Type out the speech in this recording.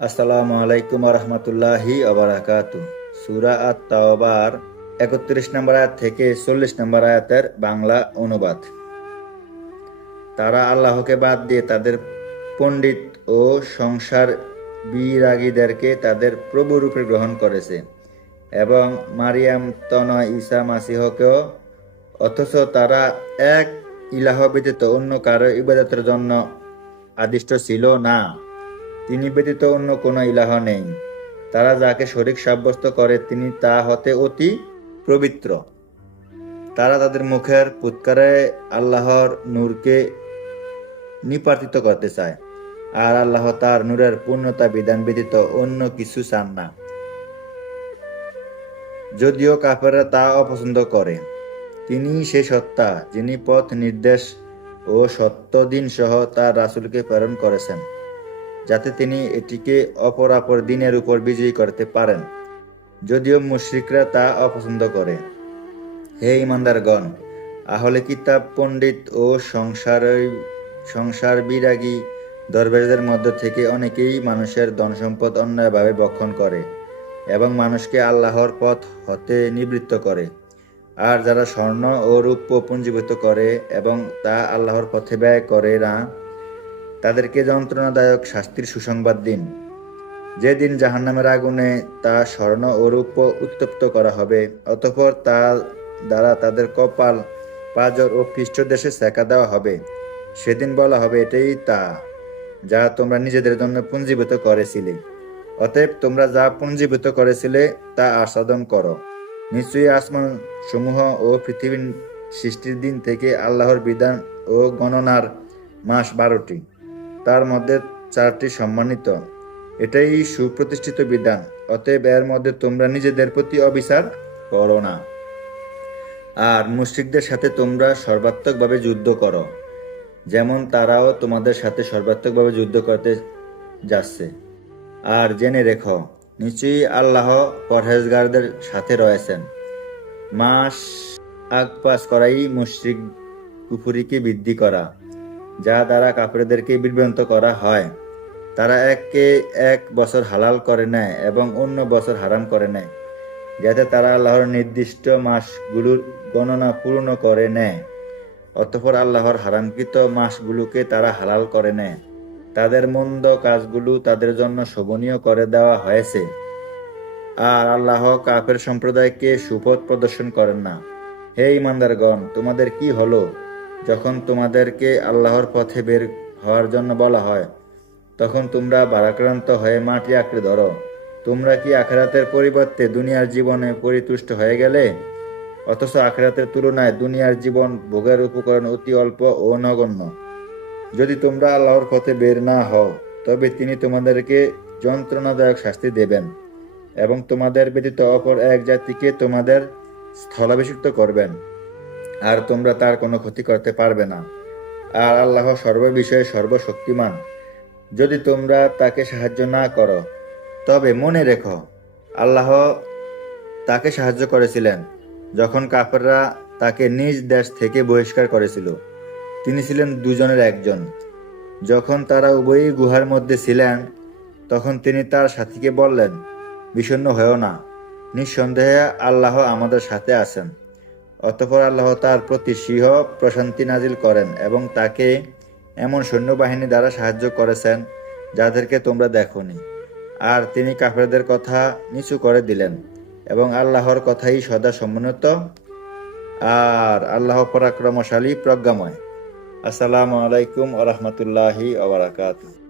আসসালামু আলাইকুম রহমতুল্লাহি ওবারাকাতু। সূরা আত-তাওবার ৩১ নম্বর আয়াত থেকে ৪০ নম্বর আয়াতের বাংলা অনুবাদ। তারা আল্লাহকে বাদ দিয়ে তাদের পণ্ডিত ও সংসার বিরাগীদেরকে তাদের প্রভু রূপে গ্রহণ করেছে এবং মারিয়াম তনয় ঈসা মাসিহকেও, অথচ তারা এক ইলাহ ব্যতীত অন্য কারো ইবাদতের জন্য আদিষ্ট ছিল না। তিনি ব্যতীত অন্য কোনো ইলাহ নেই। তারা যাকে শরীক সাব্যস্ত করে তিনি তা হতে অতি পবিত্র। তারা তাদের মুখের ফুৎকারে আল্লাহর নূরকে নিপাতিত করতে চায়, আর আল্লাহ তার নূরের পূর্ণতা বিধান ব্যতীত অন্য কিছু চান না। যদিও কাফেররা তা অপছন্দ করে। তিনিই সে সত্তা যিনি পথ নির্দেশ ও সত্য দিন সহ তার রাসূলকে প্রেরণ করেছেন, যাতে তিনি এটিকে অপরাপর দিনের উপর বিজয়ী করতে পারেন, যদিও মুশরিকরা তা অপছন্দ করে। হে ঈমানদারগণ, আহলে কিতাব পণ্ডিত ও সংসার বিরাগী দরবেশদের মধ্য থেকে অনেকেই মানুষের ধনসম্পদ অন্যায়ভাবে ভক্ষণ করে এবং মানুষকে আল্লাহর পথ হতে নিবৃত্ত করে। আর যারা স্বর্ণ ও রৌপ্য পুঞ্জীভূত করে এবং তা আল্লাহর পথে ব্যয় করে না, তাদেরকে যন্ত্রণাদায়ক শাস্তির সুসংবাদ দিন। যেদিন জাহান্নামের আগুনে তা স্বর্ণ ও রৌপ্য উত্তপ্ত করা হবে, অতঃপর তা দ্বারা তাদের কপাল, পাঁজর ও পৃষ্ঠদেশে সেঁকা দেওয়া হবে। সেদিন বলা হবে, এটাই তা যা তোমরা নিজেদের জন্য পুঞ্জীভূত করেছিলে। অতএব তোমরা যা পুঞ্জীভূত করেছিলে তা আস্বাদন করো। নিশ্চয়ই আসমান সমূহ ও পৃথিবীর সৃষ্টির দিন থেকে আল্লাহর বিধান ও গণনার মাস 12টি, তার মধ্যে 4টি সম্মানিত। এটাই সুপ্রতিষ্ঠিত বিধান। অতএব এর মধ্যে তোমরা নিজেদের প্রতি অবিচার করো না, আর মুশরিকদের সাথে তোমরা সর্বাত্মকভাবে যুদ্ধ করো, যেমন তারাও তোমাদের সাথে সর্বাত্মকভাবে যুদ্ধ করতে যাচ্ছে। আর জেনে রেখো, নিশ্চয়ই আল্লাহ পরহেজগারদের সাথে রয়েছেন। মাস আগপাস করাই মুশরিক কুফরিকে বৃদ্ধি করা, যা দ্বারা কাফেরদেরকে বিভ্রান্ত করা হয়। তারা একে এক বছর হালাল করে নেয় এবং অন্য বছর হারাম করে নেয়, যাতে তারা আল্লাহর নির্দিষ্ট মাসগুলোর গণনা পূর্ণ করে নেয়। অতঃপর আল্লাহর হারামকৃত মাসগুলোকে তারা হালাল করে নেয়। তাদের মন্দ কাজগুলো তাদের জন্য শোভনীয় করে দেওয়া হয়েছে, আর আল্লাহ কাফের সম্প্রদায়কে সুপথ প্রদর্শন করেন না। হে ঈমানদারগণ, তোমাদের কি হলো যখন তোমাদেরকে আল্লাহর পথে বের হওয়ার জন্য বলা হয়? তখন তোমরা ভারাক্রান্ত হয়ে মাটি আঁকড়ে ধরো। তোমরা কি আখিরাতের পরিবর্তে দুনিয়ার জীবনে পরিতুষ্ট হয়ে গেলে? অথচ আখিরাতের তুলনায় দুনিয়ার জীবন ভোগের উপকরণ অতি অল্প ও নগণ্য। যদি তোমরা আল্লাহর পথে বের না হও, তবে তিনি তোমাদেরকে যন্ত্রণাদায়ক শাস্তি দেবেন এবং তোমাদের ব্যতীত অপর এক জাতিকে তোমাদের স্থলাভিষিক্ত করবেন, আর তোমরা তার কোনো ক্ষতি করতে পারবে না। আর আল্লাহ সর্ববিষয়ে সর্বশক্তিমান। যদি তোমরা তাকে সাহায্য না করো, তবে মনে রেখো, আল্লাহ তাকে সাহায্য করেছিলেন যখন কাফেররা তাকে নিজ দেশ থেকে বহিষ্কার করেছিল। তিনি ছিলেন দুজনের একজন। যখন তারা উভয়ই গুহার মধ্যে ছিলেন, তখন তিনি তার সাথীকে বললেন, বিষণ্ণ হয়েও না, নিঃসন্দেহে আল্লাহ আমাদের সাথে আছেন। অতঃপর আল্লাহ তার প্রতি সিংহ প্রশান্তি নাজিল করেন এবং তাকে এমন সৈন্যবাহিনী দ্বারা সাহায্য করেছেন যাদেরকে তোমরা দেখোনি। আর তিনি কাফেরদের কথা নিচু করে দিলেন এবং আল্লাহর কথাই সদা সমুন্নত, আর আল্লাহ পরাক্রমশালী প্রজ্ঞাময়। আসসালামু আলাইকুম ওয়া রাহমাতুল্লাহি ওয়া বারাকাতুহু।